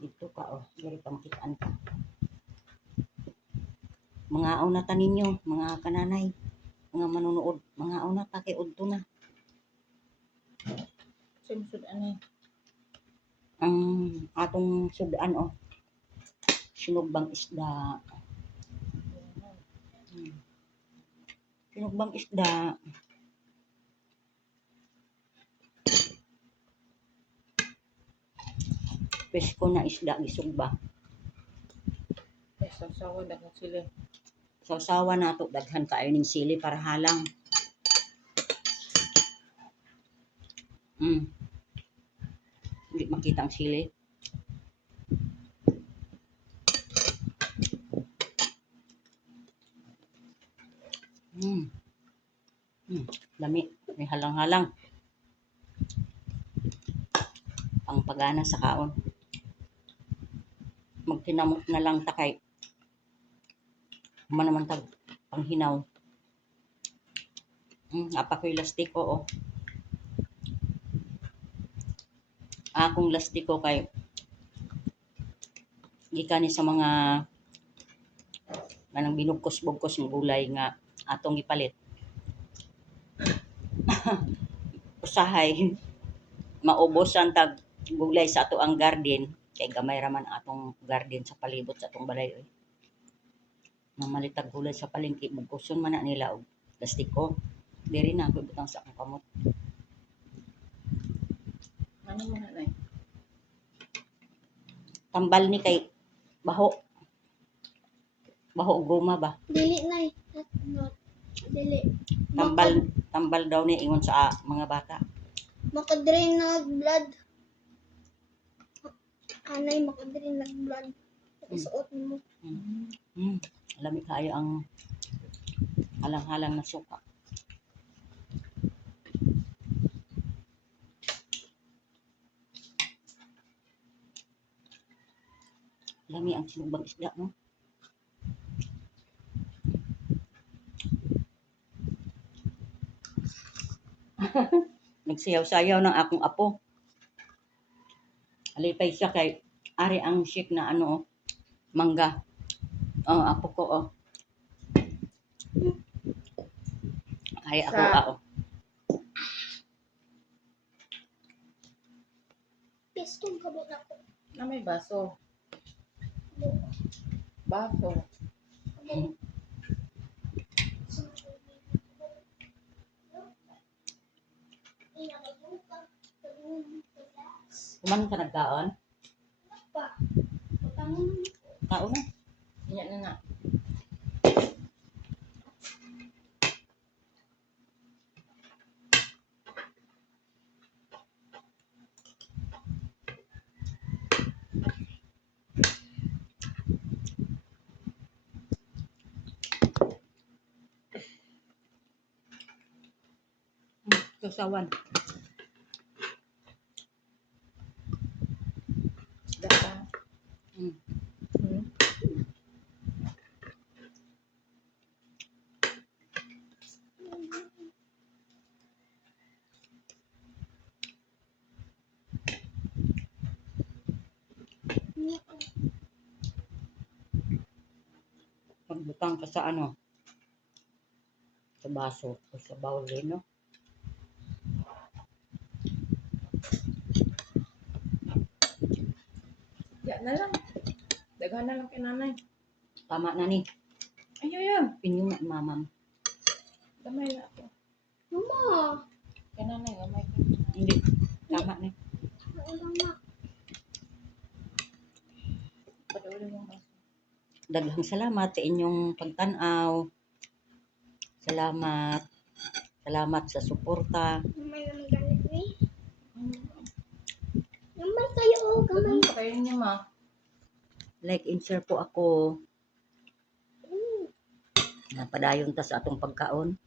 Dito ka, oh. Diri ka makitaan ka. Mga na ta ninyo, mga kananay, mga manunood, mga na ta kay udto na. Simsud ani. Ang atong sudan, oh. Sinugbang isda. Sinugbang isda. Pesko na isda gisugba. Sasawa dapat sila. Sausawa na to daghan ka ning sili para halang. Hindi makita ang sili. Lami. May halang-halang. Ang pagana sa kaon. Magtinamot na lang takay. Manaman tag panghinaw. Apakoy lastiko, oh. Akong lastiko kay gikan ni sa mga manang binugkos-bugkos ng gulay nga atong ipalit. Usahay maubos ang tag gulay sa ato ang garden kay gamay raman atong garden sa palibot sa atong balay. Mamalitag gulay sa palengke bugkoson man na nila og lastiko. Diri na ako butang sa akong kamot. Ano mo na nay? Tambal ni kay baho. Baho guma ba? Dili nay. Not. Dili. Tambal daw ni ingon sa mga bata. Makadrain na blood. Anay makadrain na blood. Isuot mo. Lami kayo ang halang-halang na suka. Lami ang sinugbang isda, no? Nagsayaw-sayaw ng akong apo. Alipay siya kay ari ang shake na ano, mangga. Apo ko, oh. Ay ako, oh. Pistol ka ba na ko? Na may baso. Baso. Kuman ka nagkaon? Pa. Patangon. Kaon na. Inya na na. Susawan. Isda ka. Pagbutang ka sa ano? Sa baso o sa bowl rin, no? Ya na lang. Daghan na lang kay nanay. Tama na ni. Ayun. Inyo na mamam. Damay na ako. Mama. Kay nanay, gamay ka. Hindi. Tama na. Mama. Paduli mo baso. Daghang salamat sa inyong pagtanaw. Salamat. Salamat sa suporta. May naman ganit ni. Gamay kayo, oh. Gamay. Gamay pa kayo niya ma. Like and share po ako. Napadayon ta sa atong pagkaon.